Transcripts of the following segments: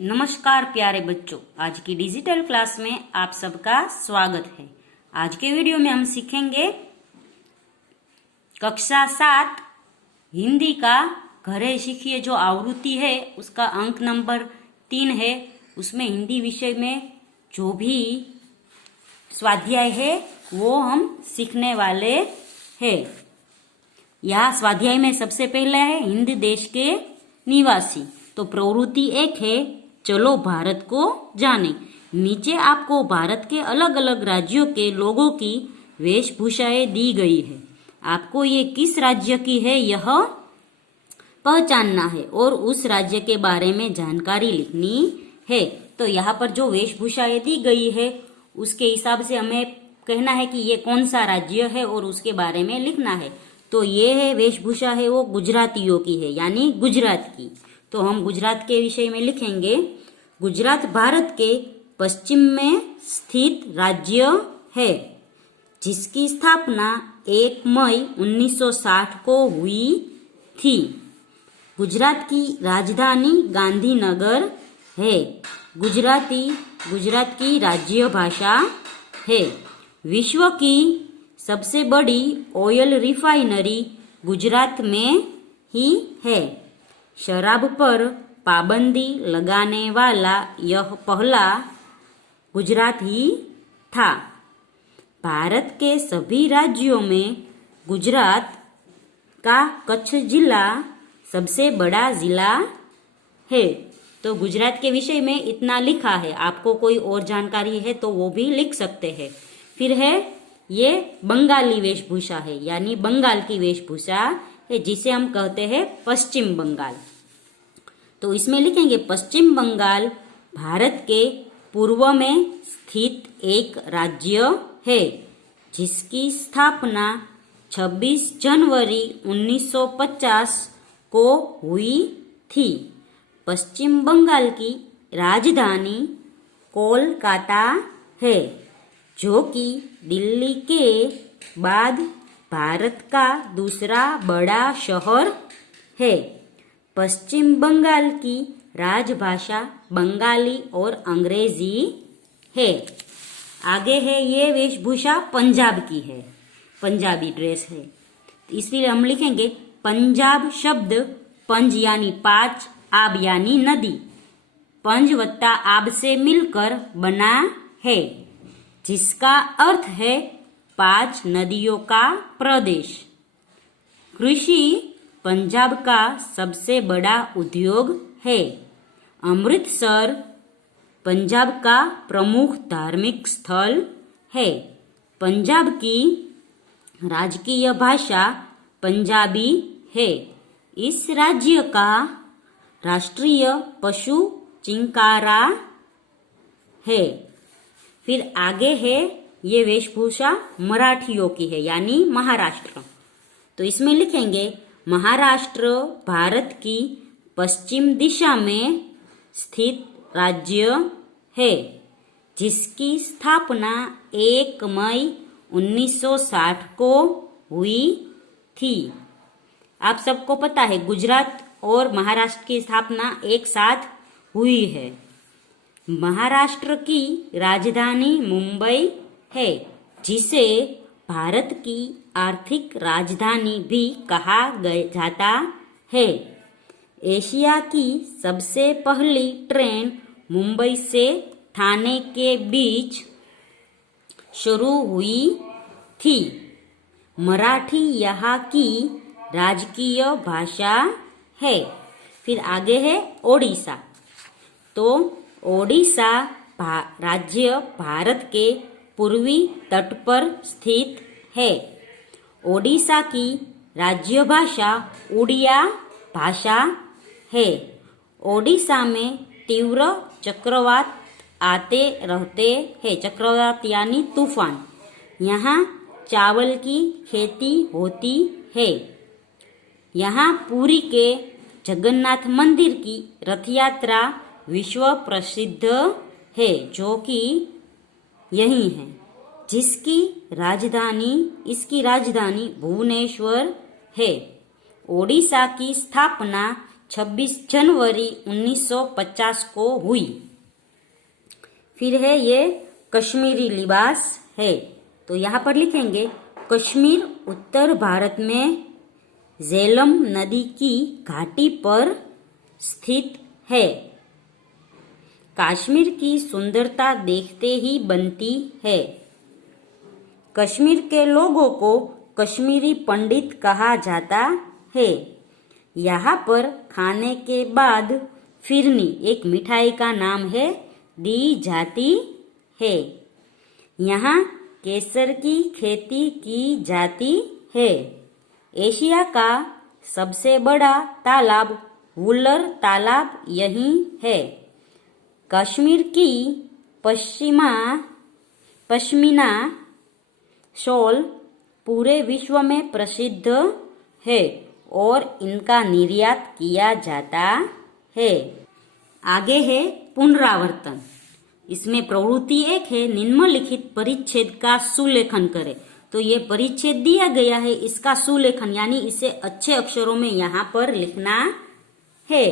नमस्कार प्यारे बच्चों, आज की डिजिटल क्लास में आप सबका स्वागत है। आज के वीडियो में हम सीखेंगे कक्षा 7 हिंदी का घरे सीखिए जो आवृत्ति है उसका अंक नंबर 3 है। उसमें हिंदी विषय में जो भी स्वाध्याय है वो हम सीखने वाले हैं। यहाँ स्वाध्याय में सबसे पहला है हिंद देश के निवासी। तो प्रवृत्ति 1 है चलो भारत को जाने। नीचे आपको भारत के अलग अलग राज्यों के लोगों की वेशभूषाएं दी गई है। आपको ये किस राज्य की है यह पहचानना है और उस राज्य के बारे में जानकारी लिखनी है। तो यहाँ पर जो वेशभूषाएं दी गई है उसके हिसाब से हमें कहना है कि ये कौन सा राज्य है और उसके बारे में लिखना है। तो ये है वेशभूषा है वो गुजरातियों की है, यानी गुजरात की। तो हम गुजरात के विषय में लिखेंगे गुजरात भारत के पश्चिम में स्थित राज्य है जिसकी स्थापना 1 मई 1960 को हुई थी। गुजरात की राजधानी गांधीनगर है। गुजराती गुजरात की राज्य भाषा है। विश्व की सबसे बड़ी ऑयल रिफाइनरी गुजरात में ही है। शराब पर पाबंदी लगाने वाला यह पहला गुजरात ही था। भारत के सभी राज्यों में गुजरात का कच्छ जिला सबसे बड़ा जिला है। तो गुजरात के विषय में इतना लिखा है। आपको कोई और जानकारी है तो वो भी लिख सकते हैं। फिर है ये बंगाली वेशभूषा है, यानी बंगाल की वेशभूषा है जिसे हम कहते हैं पश्चिम बंगाल। तो इसमें लिखेंगे पश्चिम बंगाल भारत के पूर्व में स्थित एक राज्य है जिसकी स्थापना 26 जनवरी 1950 को हुई थी। पश्चिम बंगाल की राजधानी कोलकाता है जो कि दिल्ली के बाद भारत का दूसरा बड़ा शहर है। पश्चिम बंगाल की राजभाषा बंगाली और अंग्रेजी है। आगे है ये वेशभूषा पंजाब की है, पंजाबी ड्रेस है। इसलिए हम लिखेंगे पंजाब शब्द पंज यानी 5, आब यानी नदी, पंज वत्ता आब से मिलकर बना है जिसका अर्थ है 5 नदियों का प्रदेश। कृषि पंजाब का सबसे बड़ा उद्योग है। अमृतसर पंजाब का प्रमुख धार्मिक स्थल है। पंजाब की राजकीय भाषा पंजाबी है। इस राज्य का राष्ट्रीय पशु चिंकारा है। फिर आगे है ये वेशभूषा मराठियों की है, यानी महाराष्ट्र। तो इसमें लिखेंगे महाराष्ट्र भारत की पश्चिम दिशा में स्थित राज्य है जिसकी स्थापना 1 मई 1960 को हुई थी। आप सबको पता है गुजरात और महाराष्ट्र की स्थापना एक साथ हुई है। महाराष्ट्र की राजधानी मुंबई है जिसे भारत की आर्थिक राजधानी भी कहा जाता है। एशिया की सबसे पहली ट्रेन मुंबई से ठाणे के बीच शुरू हुई थी। मराठी यहाँ की राजकीय भाषा है। फिर आगे है ओडिशा। तो ओडिशा राज्य भारत के पूर्वी तट पर स्थित है। ओडिशा की राज्य भाषा उड़िया भाषा है। ओडिशा में तीव्र चक्रवात आते रहते हैं। चक्रवात यानी तूफान। यहाँ चावल की खेती होती है। यहाँ पुरी के जगन्नाथ मंदिर की रथ यात्रा विश्व प्रसिद्ध है जो कि यही है इसकी राजधानी भुवनेश्वर है। ओडिशा की स्थापना 26 जनवरी 1950 को हुई। फिर है ये कश्मीरी लिबास है, तो यहाँ पर लिखेंगे कश्मीर उत्तर भारत में झेलम नदी की घाटी पर स्थित है। कश्मीर की सुंदरता देखते ही बनती है। कश्मीर के लोगों को कश्मीरी पंडित कहा जाता है। यहाँ पर खाने के बाद फिरनी एक मिठाई का नाम है, दी जाती है। यहाँ केसर की खेती की जाती है। एशिया का सबसे बड़ा तालाब वुलर तालाब यही है। कश्मीर की पश्मीना शॉल पूरे विश्व में प्रसिद्ध है और इनका निर्यात किया जाता है। आगे है पुनरावर्तन। इसमें प्रवृत्ति एक है, निम्नलिखित परिच्छेद का सुलेखन करें। तो ये परिच्छेद दिया गया है, इसका सुलेखन यानी इसे अच्छे अक्षरों में यहाँ पर लिखना है।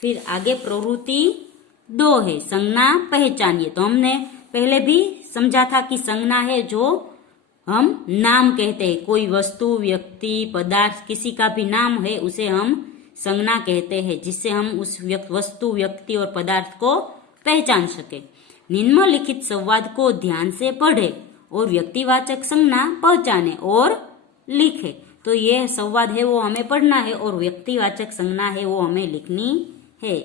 फिर आगे प्रवृत्ति 2 है, संज्ञा पहचानिए। तो हमने पहले भी समझा था कि संज्ञा है जो हम नाम कहते हैं, कोई वस्तु, व्यक्ति, पदार्थ, किसी का भी नाम है उसे हम संज्ञा कहते हैं, जिससे हम उस वस्तु, व्यक्ति और पदार्थ को पहचान सके। निम्नलिखित संवाद को ध्यान से पढ़े और व्यक्तिवाचक संज्ञा पहचाने और लिखे। तो यह संवाद है वो हमें पढ़ना है और व्यक्तिवाचक संज्ञा है वो हमें लिखनी है।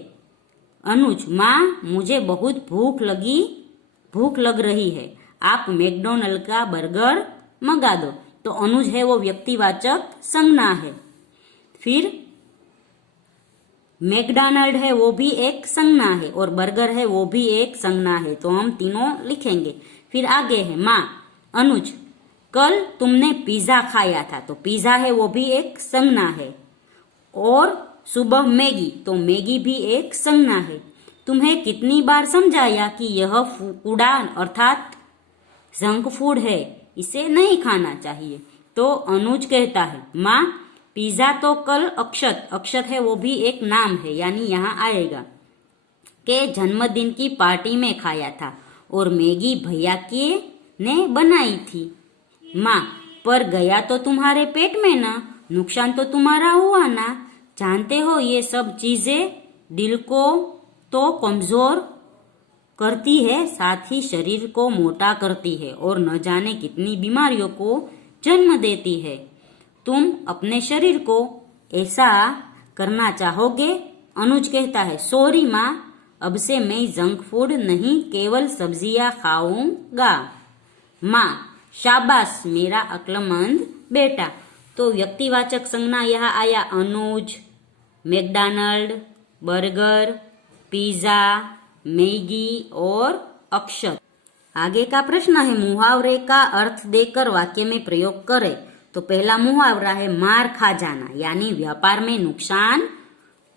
अनुज, माँ मुझे बहुत भूख लग रही है, आप मैकडॉनल्ड का बर्गर मंगा दो। तो अनुज है वो व्यक्तिवाचक संज्ञा है। फिर मैकडॉनल्ड है वो भी एक संज्ञा है और बर्गर है वो भी एक संज्ञा है। तो हम तीनों लिखेंगे। फिर आगे है माँ, अनुज कल तुमने पिज्जा खाया था। तो पिज्जा है वो भी एक संज्ञा है। और सुबह मैगी, तो मैगी भी एक संज्ञा है। तुम्हें कितनी बार समझाया कि यह कूड़ा अर्थात जंक फूड है, इसे नहीं खाना चाहिए। तो अनुज कहता है माँ पिज्जा तो कल अक्षत है वो भी एक नाम है, यानी यहाँ आएगा, के जन्मदिन की पार्टी में खाया था और मैगी भैया के ने बनाई थी। माँ पर गया तो तुम्हारे पेट में ना, नुकसान तो तुम्हारा हुआ ना। जानते हो ये सब चीजें दिल को तो कमजोर करती है, साथ ही शरीर को मोटा करती है और न जाने कितनी बीमारियों को जन्म देती है। तुम अपने शरीर को ऐसा करना चाहोगे? अनुज कहता है सॉरी माँ, अब से मैं जंक फूड नहीं केवल सब्जियां खाऊंगा। माँ शाबाश मेरा अक्लमंद बेटा। तो व्यक्तिवाचक संज्ञा यहाँ आया अनुज, मैकडॉनल्ड, बर्गर, पिज्जा, मैगी और अक्षत। आगे का प्रश्न है मुहावरे का अर्थ देकर वाक्य में प्रयोग करें। तो पहला मुहावरा है मार खा जाना, यानी व्यापार में नुकसान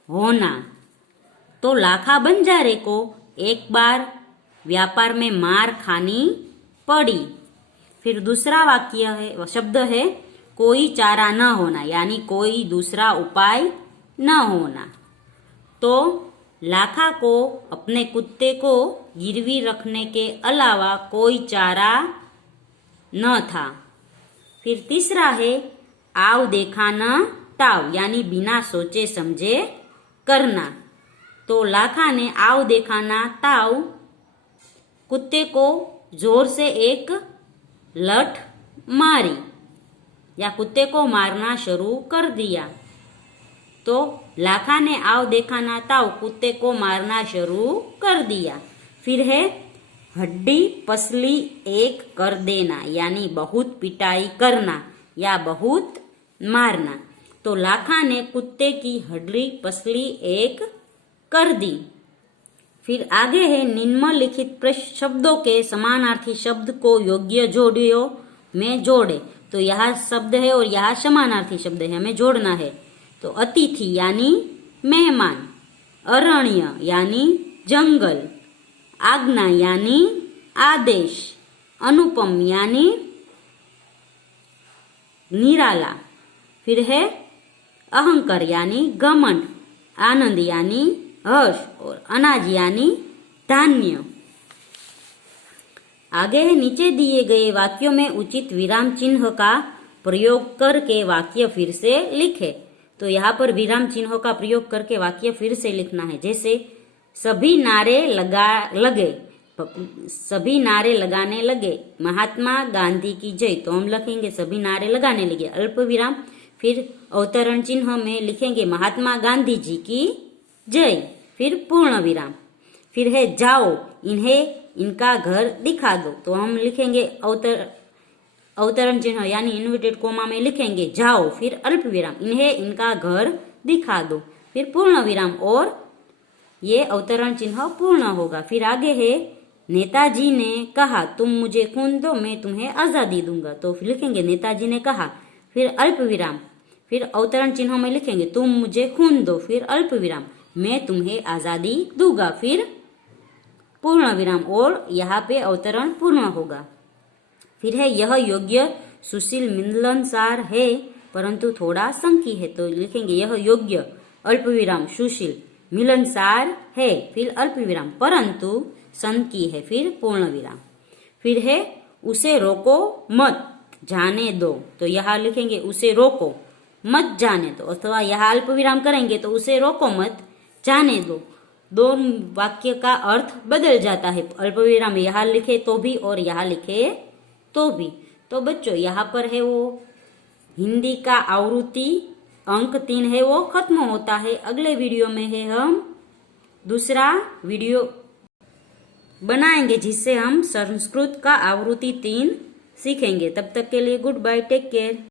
होना। तो लाखा बंजारे को एक बार व्यापार में मार खानी पड़ी। फिर दूसरा वाक्य है, शब्द है कोई चारा न होना, यानी कोई दूसरा उपाय न होना। तो लाखा को अपने कुत्ते को गिरवी रखने के अलावा कोई चारा न था। फिर तीसरा है आव देखा न ताव, यानी बिना सोचे समझे करना। तो लाखा ने आव देखा न ताव कुत्ते को जोर से एक लठ मारी या कुत्ते को मारना शुरू कर दिया। तो लाखा ने आव देखा ना ताव कुत्ते को मारना शुरू कर दिया। फिर है हड्डी पसली एक कर देना, यानी बहुत पिटाई करना या बहुत मारना। तो लाखा ने कुत्ते की हड्डी पसली एक कर दी। फिर आगे है निम्नलिखित शब्दों के समानार्थी शब्द को योग्य जोड़ियों में जोड़े। तो यहाँ शब्द है और यहाँ समानार्थी शब्द है, हमें जोड़ना है। तो अतिथि यानी मेहमान, अरण्य यानी जंगल, आज्ञा यानी आदेश, अनुपम यानी निराला। फिर है अहंकार यानी घमंड, आनंद यानी हर्ष और अनाज यानी धान्य। आगे है नीचे दिए गए वाक्यों में उचित विराम चिन्ह का प्रयोग करके वाक्य फिर से लिखे। तो यहाँ पर विराम चिन्हों का प्रयोग करके वाक्य फिर से लिखना है। जैसे सभी नारे लगाने लगे महात्मा गांधी की जय, तो हम लिखेंगे सभी नारे लगाने लगे अल्प विराम, फिर अवतरण चिन्ह में लिखेंगे महात्मा गांधी जी की जय, फिर पूर्ण विराम। फिर है जाओ इन्हें इनका घर दिखा दो, तो हम लिखेंगे अवतरण चिन्ह यानी इन्वर्टेड कोमा में लिखेंगे जाओ, फिर अल्प विराम इन्हें इनका घर दिखा दो, फिर पूर्ण विराम और ये अवतरण चिन्ह पूर्ण होगा। फिर आगे है नेताजी ने कहा तुम मुझे खून दो मैं तुम्हें आजादी दूंगा, तो फिर लिखेंगे नेताजी ने कहा, फिर अल्प विराम, फिर अवतरण चिन्ह में लिखेंगे तुम मुझे खून दो, फिर अल्प विराम मैं तुम्हें आजादी दूंगा, फिर पूर्ण विराम और यहाँ पे अवतरण पूर्ण होगा। फिर है यह योग्य सुशील मिलनसार है परंतु थोड़ा संकी है, तो लिखेंगे यह योग्य अल्प विराम सुशील मिलनसार है, फिर अल्प विराम परंतु संकी है, फिर पूर्ण विराम। फिर है उसे रोको मत जाने दो, तो यहाँ लिखेंगे उसे रोको मत जाने दो, अथवा यहाँ अल्प विराम करेंगे तो उसे रोको मत जाने दो। दोनों वाक्य का अर्थ बदल जाता है, अल्प विराम यहाँ लिखे तो भी और यहाँ लिखे तो भी। तो बच्चों यहाँ पर है वो हिंदी का आवृत्ति अंक 3 है वो खत्म होता है। अगले वीडियो में है हम दूसरा वीडियो बनाएंगे जिससे हम संस्कृत का आवृत्ति 3 सीखेंगे। तब तक के लिए गुड बाय, टेक केयर।